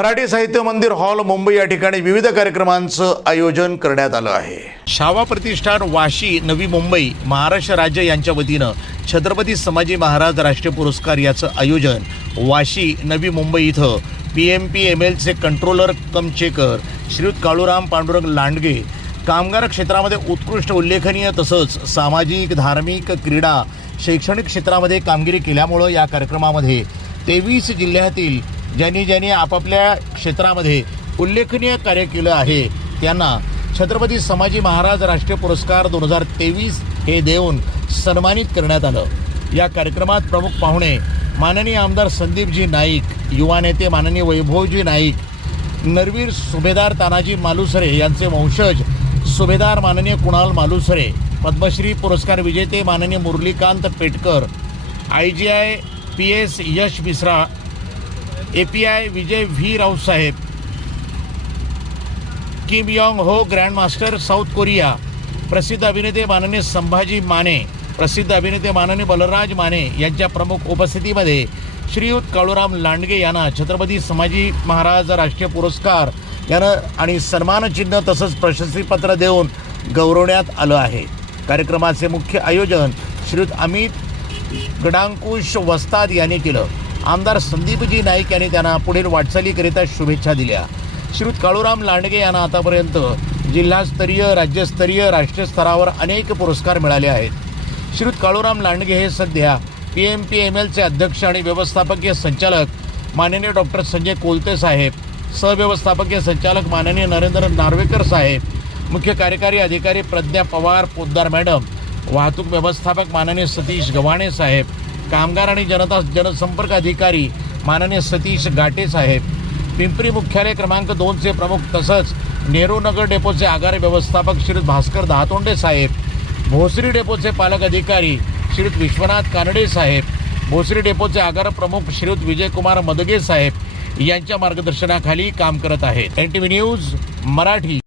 मराठी साहित्य मंदिर हॉल मुंबई या ठिकाणी विविध कार्यक्रमांचं आयोजन करण्यात आलं आहे। शावा प्रतिष्ठान वाशी नवी मुंबई महाराष्ट्र राज्य यांच्या वतीनं छत्रपती संभाजी महाराज राष्ट्रीय पुरस्कार याचं आयोजन वाशी नवी मुंबई इथं PMPMLचे कंट्रोलर कम चेकर श्रीयुत काळूराम पांडुरंग लांडगे कामगार क्षेत्रामध्ये उत्कृष्ट उल्लेखनीय तसंच सामाजिक धार्मिक क्रीडा शैक्षणिक क्षेत्रामध्ये कामगिरी केल्यामुळे या कार्यक्रमामध्ये 23 जिल्ह्यातील ज्यांनी आपापल्या क्षेत्रामध्ये उल्लेखनीय कार्य केलं आहे त्यांना छत्रपती संभाजी महाराज राष्ट्रीय पुरस्कार 2023 हे देऊन सन्मानित करण्यात आलं। या कार्यक्रमात प्रमुख पाहुणे माननीय आमदार संदीपजी नाईक, युवा नेते माननीय वैभवजी नाईक, नरवीर सुभेदार तानाजी मालुसरे यांचे वंशज सुभेदार माननीय कुणाल मालुसरे, पद्मश्री पुरस्कार विजेते माननीय मुरलीकांत पेटकर, IGI PS यश मिश्रा, API विजय व्ही रावसाहेब, किम योंग हो ग्रँड मास्टर साऊथ कोरिया, प्रसिद्ध अभिनेते माननीय संभाजी माने, प्रसिद्ध अभिनेते माननीय बलराज माने यांच्या प्रमुख उपस्थितीमध्ये श्रीयुत काळूराम लांडगे यांना छत्रपती संभाजी महाराज राष्ट्रीय पुरस्कार यानं आणि सन्मानचिन्ह तसंच प्रशस्तीपत्र देऊन गौरवण्यात आलं आहे। कार्यक्रमाचे मुख्य आयोजन श्रीयुत अमित गडांकुश वस्ताद यांनी केलं। आमदार संदीपजी नाईक यांनी त्यांना पुढील वाटचालीकरिता शुभेच्छा दिल्या। श्रीयुत काळूराम लांडगे यांना आतापर्यंत जिल्हास्तरीय राज्यस्तरीय राष्ट्रीय स्तरावर अनेक पुरस्कार मिळाले आहेत। श्रीयुत काळूराम लांडगे हे सध्या PMPMLचे अध्यक्ष आणि व्यवस्थापकीय संचालक माननीय डॉक्टर संजय कोलते साहेब, सहव्यवस्थापकीय संचालक माननीय नरेंद्र नार्वेकर साहेब, मुख्य कार्यकारी अधिकारी प्रज्ञा पवार पोद्दार मॅडम, वाहतूक व्यवस्थापक माननीय सतीश गव्हाणे साहेब, कामगार आणि जनसंपर्क अधिकारी माननीय सतीश गाटे साहेब, पिंपरी मुख्यालय क्रमांक 2चे प्रमुख तसंच नेहरू नगर डेपोचे आगार व्यवस्थापक श्रीयुत भास्कर दहातोंडे साहेब, भोसरी डेपोचे पालक अधिकारी श्रीयुत विश्वनाथ कानडे साहेब, भोसरी डेपोचे आगार प्रमुख श्रीयुत विजयकुमार मदगे साहेब यांच्या मार्गदर्शनाखाली काम करत आहेत। NTV news Marathi.